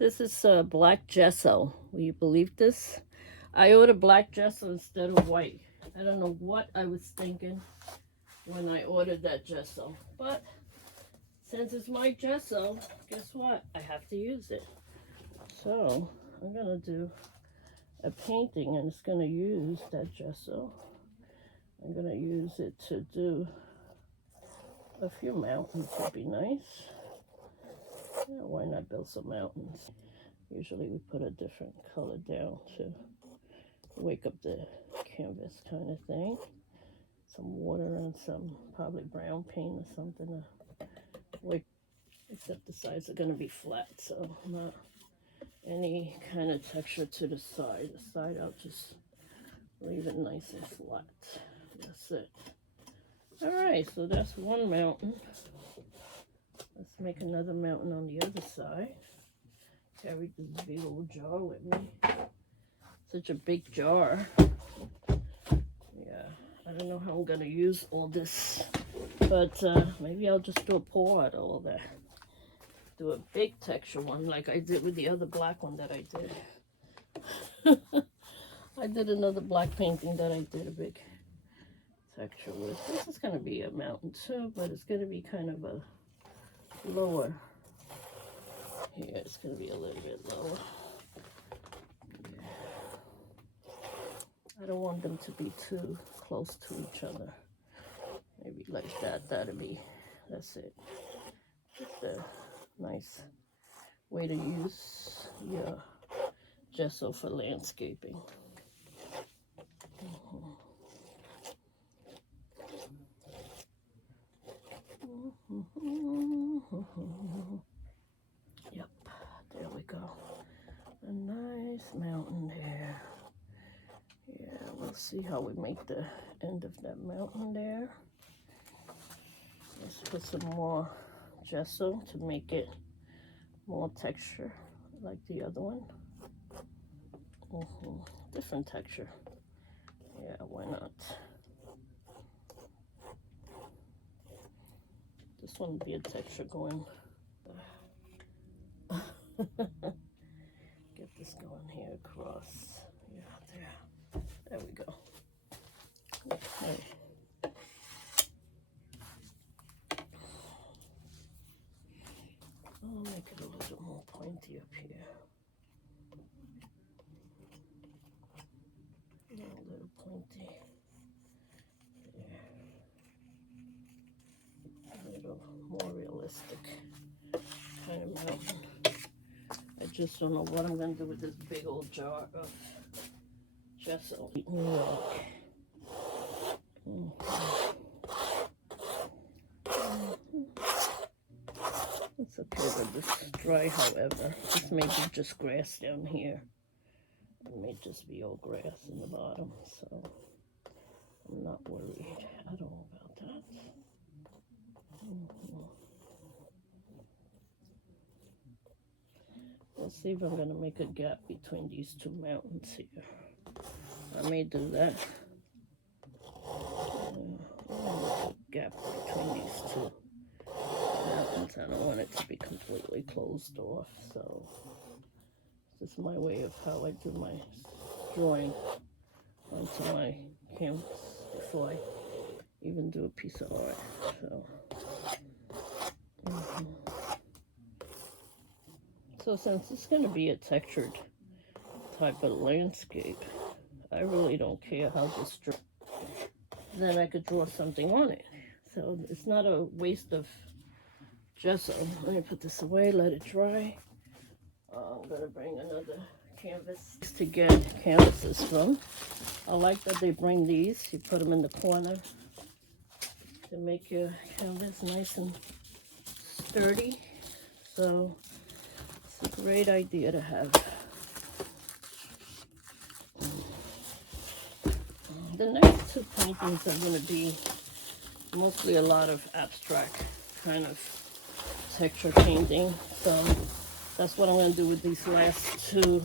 This is black gesso. Will you believe this? I ordered black gesso instead of white. I don't know what I was thinking when I ordered that gesso. But since it's my gesso, guess what? I have to use it. So I'm going to do a painting and it's going to use that gesso. I'm going to use it to do a few mountains. Would be nice. Yeah, why not build some mountains? Usually we put a different color down to wake up the canvas kind of thing. Some water and some probably brown paint or something to wake, except the sides are going to be flat, so not any kind of texture to the side. The side I'll just leave it nice and flat. That's it. Alright, so that's one mountain. Let's make another mountain on the other side. Carried this big old jar with me. Such a big jar. Yeah, I don't know how I'm gonna use all this, but maybe I'll just do a pour out of all that. Do a big texture one like I did with the other black one that I did. I did another black painting that I did a big texture with. This is gonna be a mountain too, but it's gonna be kind of a lower. Yeah, it's going to be a little bit lower. Yeah. I don't want them to be too close to each other. Maybe like that. That's it. Just a nice way to use your gesso for landscaping. Yep, there we go. A nice mountain there. Yeah, we'll see how we make the end of that mountain there. Let's put some more gesso to make it more texture like the other one. Different texture. Yeah, why not? This one would be a texture going. Get this going here across. Yeah, there. There we go. Okay. I'll make it a little more pointy up here. Yeah, a little pointy. There. A little more realistic kind of mountain. I just don't know what I'm going to do with this big old jar of gesso. New York. It's okay with this dry, however. This may be just grass down here. It may just be all grass in the bottom, so I'm not worried at all about that. Let's see if I'm going to make a gap between these two mountains here. I may do that. A gap between these two mountains. I don't want it to be completely closed off, so this is my way of how I do my drawing onto my canvas before I even do a piece of art. So since it's going to be a textured type of landscape, I really don't care how this draws. Then I could draw something on it. So it's not a waste of gesso. Let me put this away, let it dry. I'm going to bring another canvas to get canvases from. I like that they bring these. You put them in the corner to make your canvas nice and sturdy. So it's a great idea to have. The next two paintings are going to be mostly a lot of abstract kind of texture painting. So that's what I'm going to do with these last two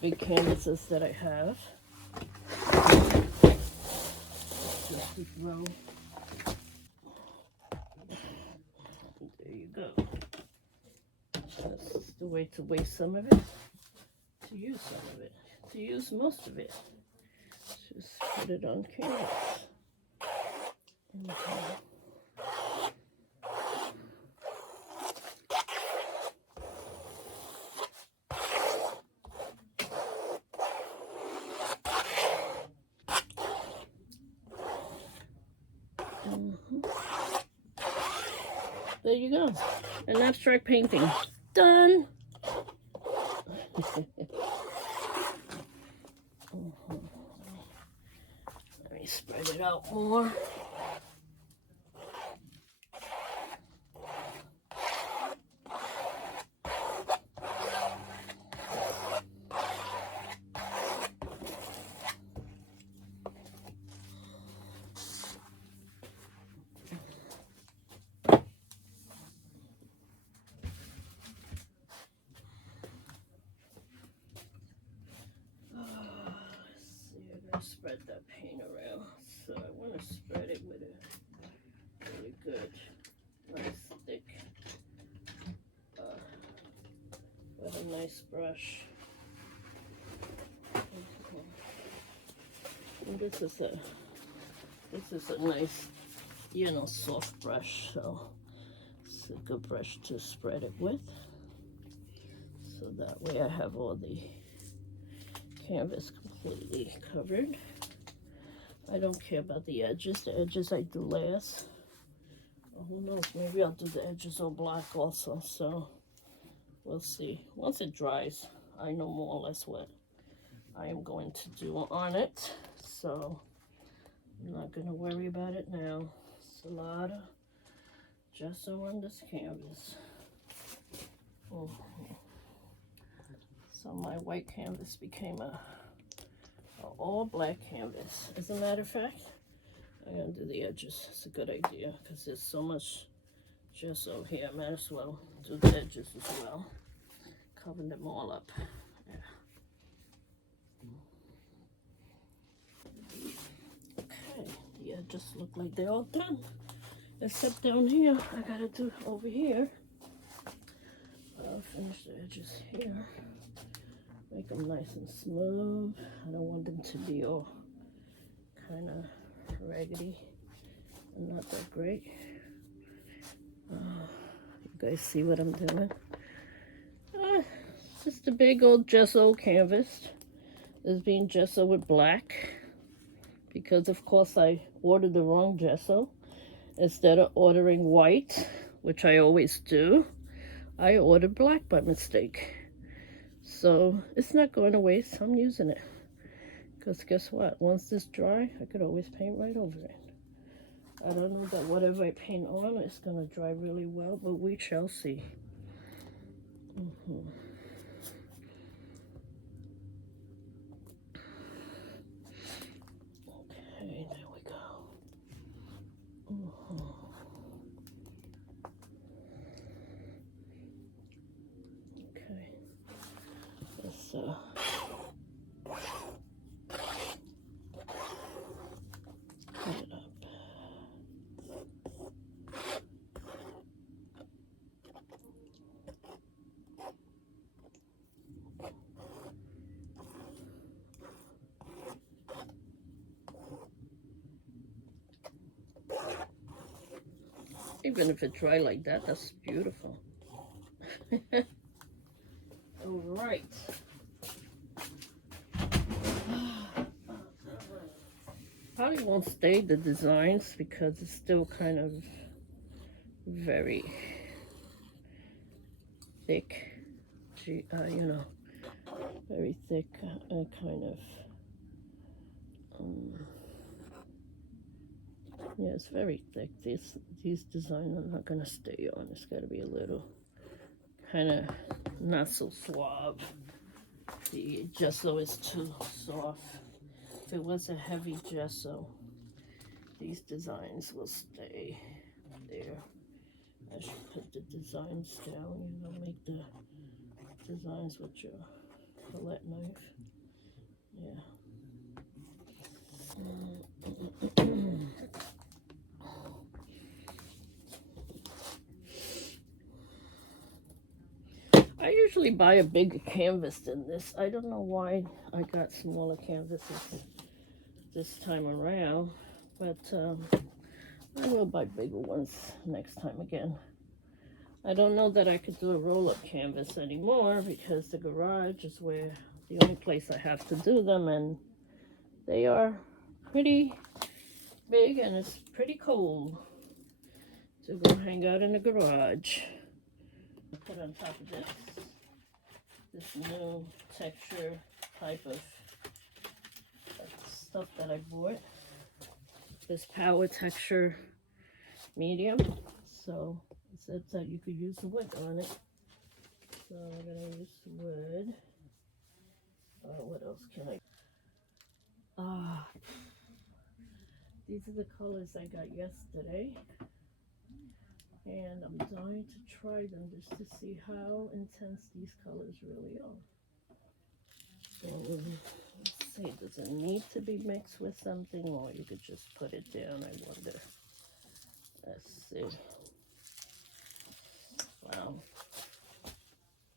big canvases that I have. Just to throw. There you go. Just the way to waste some of it, to use some of it, to use most of it. Just put it on canvas. There you go. An abstract painting. Done. Let me spread it out more. Spread that paint around. So I want to spread it with a really good, nice thick, with a nice brush. And this is a nice, you know, soft brush. So it's a good brush to spread it with. So that way I have all the canvas completely covered. I don't care about the edges. The edges I do last. Well, who knows? Maybe I'll do the edges all black also. So we'll see. Once it dries, I know more or less what I am going to do on it. So I'm not going to worry about it now. It's a lot of gesso on this canvas. So my white canvas became a all black canvas. As a matter of fact, I'm gonna do the edges. It's a good idea because there's so much gesso here. I might as well do the edges as well. Cover them all up. Yeah. Okay, the edges look like they're all done. Except down here, I gotta do over here. I'll finish the edges here. Make them nice and smooth. I don't want them to be all kind of raggedy and not that great. You guys see what I'm doing? It's just a big old gesso canvas. It's being gesso with black because of course I ordered the wrong gesso. Instead of ordering white, which I always do, I ordered black by mistake. So it's not going to waste. I'm using it. Because guess what? Once this dry, I could always paint right over it. I don't know that whatever I paint on is going to dry really well, but we shall see. Okay, there we go. Okay. Let's cut it up. Even if it's dry like that, that's beautiful. All right. Probably won't stay the designs because it's still kind of very thick, you know, very thick, kind of, yeah, it's very thick. These designs are not gonna stay on. It's gotta be a little kind of not so suave. The gesso is too soft. If it was a heavy gesso, these designs will stay there. I should put the designs down, you know, make the designs with your palette knife. Yeah. I usually buy a bigger canvas than this. I don't know why I got smaller canvases this time around, but I will buy bigger ones next time again. I don't know that I could do a roll-up canvas anymore because the garage is where the only place I have to do them, and they are pretty big and it's pretty cold to go hang out in the garage. Put on top of this new texture type of stuff that I bought. This Powertex Medium. So it says that you could use the wood on it. So I'm gonna use the wood. What else can I? These are the colors I got yesterday. And I'm dying to try them just to see how intense these colors really are. So let's see, does it need to be mixed with something, or you could just put it down? I wonder. Let's see. Wow.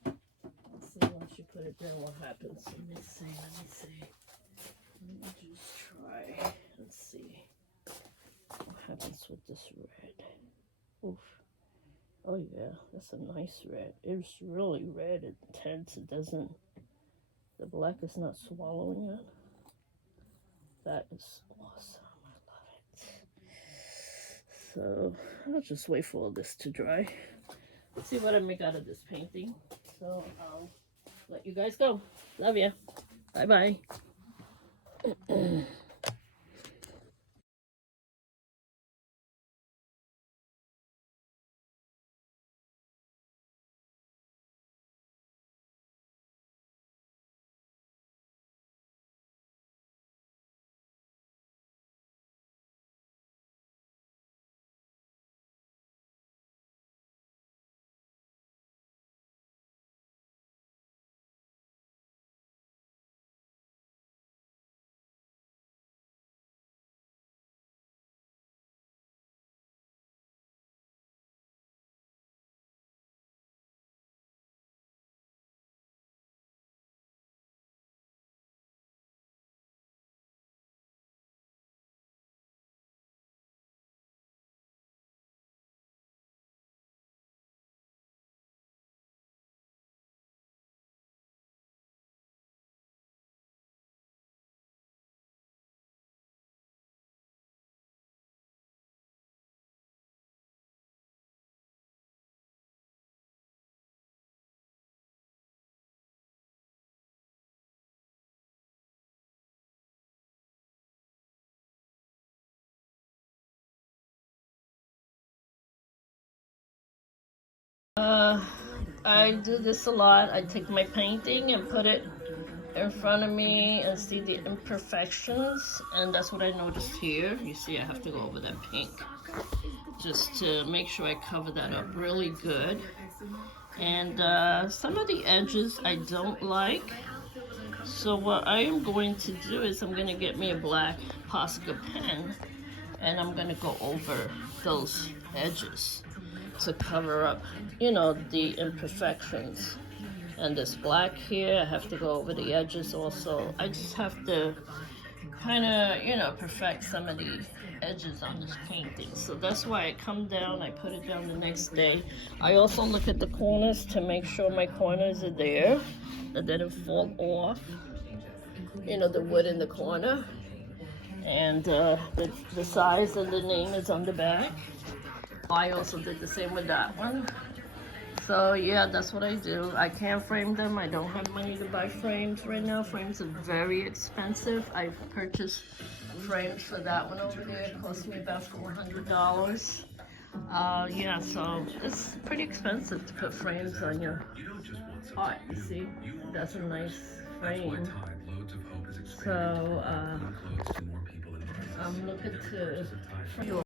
Let's see, once you put it down, what happens? Let me see. Let me just try and see what happens with this red. Oof. Oh yeah, that's a nice red. It's really red, intense. It doesn't, the black is not swallowing it. That is awesome. I love it. So I'll just wait for all this to dry. Let's see what I make out of this painting. So I'll let you guys go. Love ya. Bye-bye. I do this a lot. I take my painting and put it in front of me and see the imperfections, and that's what I noticed here. You see I have to go over that pink just to make sure I cover that up really good. And some of the edges I don't like, so what I am going to do is I'm going to get me a black Posca pen, and I'm going to go over those edges to cover up, you know, the imperfections. And this black here, I have to go over the edges also. I just have to kind of, you know, perfect some of the edges on this painting. So that's why I come down, I put it down the next day. I also look at the corners to make sure my corners are there, that they don't fall off, you know, the wood in the corner. And the size and the name is on the back. I also did the same with that one. So yeah, that's what I do. I can't frame them. I don't have money to buy frames right now. Frames are very expensive. I purchased frames for that one over there. It cost me about $400. Yeah, so it's pretty expensive to put frames on your art. You see, that's a nice frame. So I'm looking to